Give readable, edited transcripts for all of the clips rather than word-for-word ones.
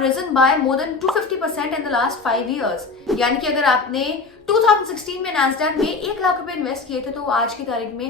have risen by more than 250% in the last 5 years. यानी कि अगर आपने 2016 में नैस्डैक में 1 लाख रुपए इन्वेस्ट किए थे तो वो आज की तारीख में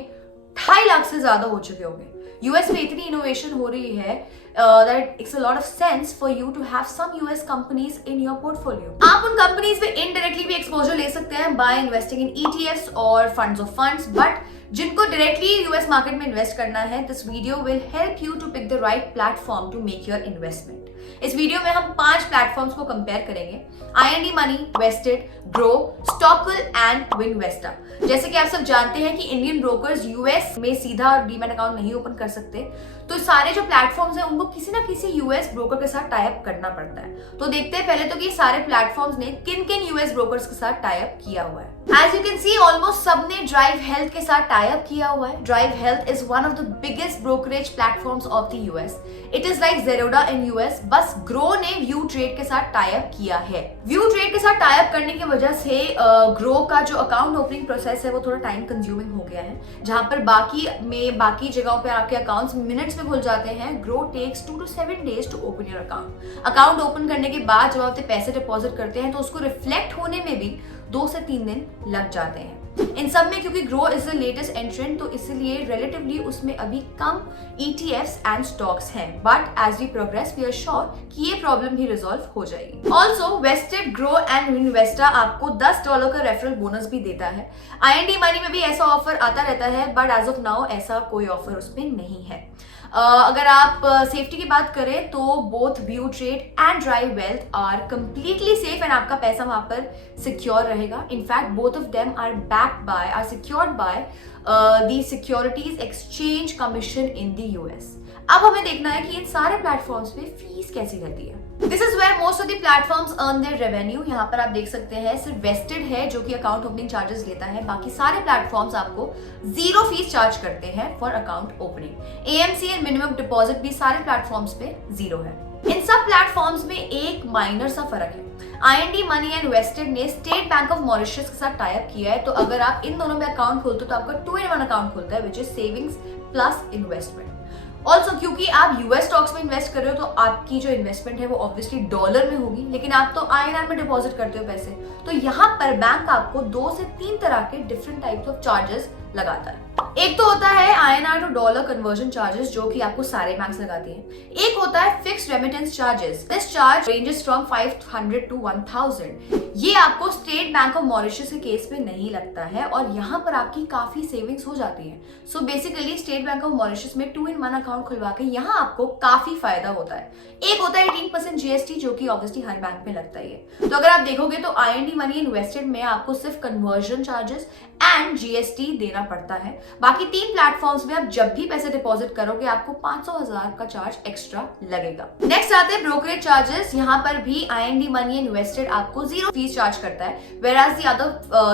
2.5 लाख से ज्यादा हो चुके होंगे। यूएस में इतनी इनोवेशन हो रही है that it's a lot of sense for you to have some US companies in your portfolio. आप उन कंपनीज में इनडायरेक्टली भी एक्सपोजर ले सकते हैं by investing in ETFs और funds of funds, but जिनको डायरेक्टली यूएस मार्केट में इन्वेस्ट करना है, this video will help you to pick the right platform to make your investment. इस वीडियो में हम 5 प्लेटफॉर्म्स को कंपेयर करेंगे, IND money, Vested, Groww, Stockal and Winvesta. जैसे कि आप सब जानते हैं कि इंडियन ब्रोकर्स यूएस में सीधा डीमैट अकाउंट नहीं ओपन कर सकते, तो सारे जो प्लेटफॉर्म्स हैं उनको किसी ना किसी यूएस ब्रोकर के साथ टाई अप करना पड़ता है। तो देखते हैं पहले तो कि सारे प्लेटफॉर्म्स ने किन किन यूएस ब्रोकर्स के साथ टाई अप किया हुआ है। As you can see almost सबने ड्राइव हेल्थ के साथ टाई अप किया हुआ है। DriveWealth is one of the biggest brokerage platforms of the US. It is like Zerodha in US, बस ग्रो ने व्यू ट्रेड के साथ टाई अप किया है। व्यू ट्रेड के साथ टाई अप करने की वजह से ग्रो का जो अकाउंट ओपनिंग प्रोसेस है वो थोड़ा टाइम कंज्यूमिंग हो गया है। जहां पर बाकी जगहों पे आपके अकाउंट्स मिनट्स में खुल जाते हैं, Groww takes 2 to 7 days to open your account. Account open करने के बाद जब आप पैसे डिपॉजिट करते हैं तो उसको रिफ्लेक्ट होने में भी 2 से 3 दिन लग जाते हैं। इन सब में क्योंकि Groww is the latest entrant, तो इसलिए रिलेटिवली उसमें अभी कम ETFs एंड स्टॉक्स हैं, but as we progress we are sure कि ये प्रॉब्लम भी रिजॉल्व हो जाएगी। Also Vested, Groww and Winvesta आपको $10 का रेफरल बोनस भी देता है। IND मनी में भी ऐसा ऑफर आता रहता है, बट एज ऑफ नाउ ऐसा कोई ऑफर उसमें नहीं है। अगर आप सेफ्टी की बात करें तो both ViewTrade and DriveWealth are completely safe and आपका पैसा वहां पर सिक्योर रहेगा। In fact both of them are secured by the Securities Exchange Commission in the US. अब हमें देखना है कि इन सारे प्लेटफॉर्म्स पे फीस कैसी रहती है। This is where most of the platforms earn their revenue. यहाँ पर आप देख सकते हैं सिर्फ वेस्टेड है जो कि अकाउंट ओपनिंग चार्जेस लेता है, बाकी सारे प्लेटफॉर्म्स आपको 0 फीस चार्ज करते हैं for account opening. AMC and minimum deposit भी सारे प्लेटफॉर्म्स पे 0 है। इन सब प्लेटफॉर्म्स में एक माइनर सा फर्क है। IND मनी एंड वेस्टेड ने स्टेट बैंक ऑफ मॉरिशस के साथ टाई अप किया है, तो अगर आप इन दोनों में अकाउंट खोलते हो तो आपका 2-in-1 अकाउंट खुलता है, which is savings plus investment. Also क्योंकि आप यूएस स्टॉक्स में इन्वेस्ट कर रहे हो तो आपकी जो इन्वेस्टमेंट है वो ऑब्वियसली डॉलर में होगी, लेकिन आप तो INR में डिपॉजिट करते हो पैसे, तो यहाँ पर बैंक आपको 2 से 3 तरह के डिफरेंट टाइप्स ऑफ चार्जेस लगाता है। एक तो होता है INR to dollar conversion charges जो कि आपको सारे बैंक्स लगाती हैं। एक होता है fixed remittance charges. This charge ranges from 500 to 1000। ये आपको स्टेट बैंक ऑफ मॉरिशस के केस में नहीं लगता है और यहाँ पर आपकी काफी सेविंग्स हो जाती है। So basically state bank of Mauritius में 2-in-1 अकाउंट खुलवा के यहाँ आपको काफी फायदा होता है। एक होता है 18% GST जो कि ऑब्वियसली हर बैंक में लगता ही है। तो अगर आप देखोगे तो IND मनी इन्वेस्टेड में आपको सिर्फ कन्वर्जन चार्जेस एंड GST देना पड़ता है। बाकी 3 प्लेटफॉर्म्स में आप जब भी पैसे डिपॉजिट करोगे आपको 500,000 का चार्ज एक्स्ट्रा लगेगा। नेक्स्ट आते हैं ब्रोकरेज चार्जेस। यहाँ पर भी IND मनी इन्वेस्टेड आपको 0 फीस चार्ज करता है, whereas the other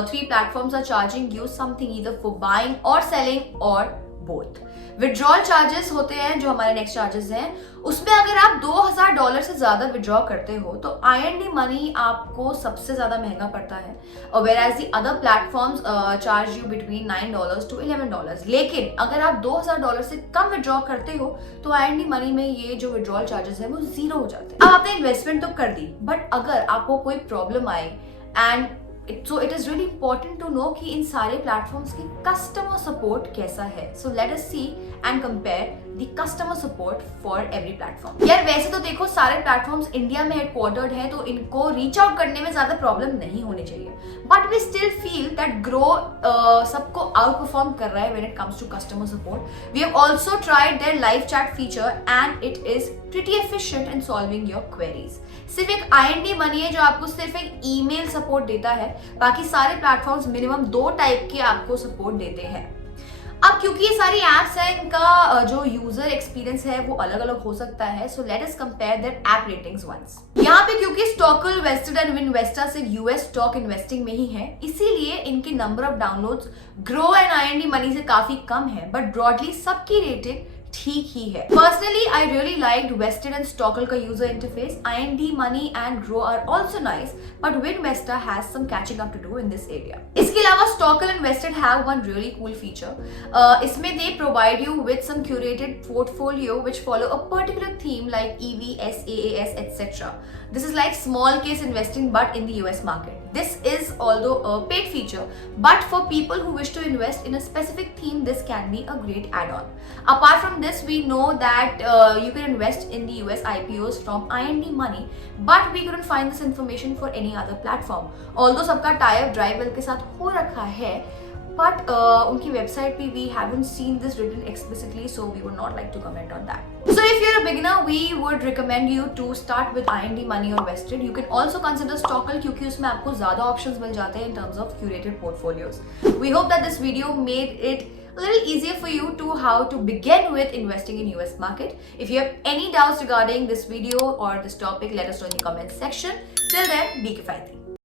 3 platforms are charging you something either for buying or selling or both. Withdrawal charges होते हैं जो हमारे नेक्स्ट चार्जेस हैं, उसमें अगर आप $2,000 से ज्यादा विड्रॉ करते हो तो IND मनी आपको सबसे ज्यादा महंगा पड़ता है, और whereas the other platforms charge you between $9 to $11। लेकिन अगर आप $2,000 से कम विड्रॉ करते हो तो IND मनी में ये जो विड्रॉल चार्जेस है वो 0 हो जाते हैं। अब आपने इन्वेस्टमेंट तो कर दी, बट अगर आपको कोई problem I and so it is really important to know कि इन सारे प्लेटफॉर्म्स की कस्टमर सपोर्ट कैसा है। So let us see and compare the customer support for every platform। यार वैसे तो देखो सारे प्लेटफॉर्म्स इंडिया में हेडक्वार्टर्ड है तो इनको रीच आउट करने में ज्यादा प्रॉब्लम नहीं होनी चाहिए, but we still feel that Groww सबको आउट परफॉर्म कर रहा है when it comes to customer support. We have also tried their live chat feature and it is pretty efficient in solving your queries. सिर्फ एक IND money है जो आपको सिर्फ एक ईमेल सपोर्ट देता है, बाकी सारे प्लेटफॉर्म्स मिनिमम 2 टाइप के आपको सपोर्ट देते हैं। अब क्योंकि ये सारी एप्स हैं इनका जो यूजर एक्सपीरियंस है वो अलग अलग हो सकता है, so let us compare their app ratings once. यहाँ पे क्योंकि स्टॉकल, वेस्टेड एंड विनवेस्टा सिर्फ यूएस स्टॉक इन्वेस्टिंग में ही है, इसीलिए इनके number of downloads grow and IND money से काफी कम है, बट ब्रॉडली सबकी रेटिंग ठीक ही है। Personally I really liked Vested and Stockal का user interface. IND money and Groww are also nice, but Winvesta has some catching up to do in this area. इसके अलावा Stockal and Vested have one really cool feature. इसमें they provide you with some curated portfolio which follow a particular theme like EV, SaaS, etc. This is like small case investing but in the US market. This is although a paid feature, but for people who wish to invest in a specific theme, this can be a great add-on. Apart from this, we know that you can invest in the US IPOs from IND Money, but we couldn't find this information for any other platform. Although सबका tie-up Drivewell के साथ हो रखा है, but उनकी website पे we haven't seen this written explicitly, so we would not like to comment on that. So if you're a beginner, we would recommend you to start with IND Money or Vested. You can also consider Stockle क्योंकि उसमें आपको ज़्यादा options मिल जाते हैं in terms of curated portfolios. We hope that this video made it a little easier for you to how to begin with investing in US market. If you have any doubts regarding this video or this topic, let us know in the comments section. Till then, be kifaiti.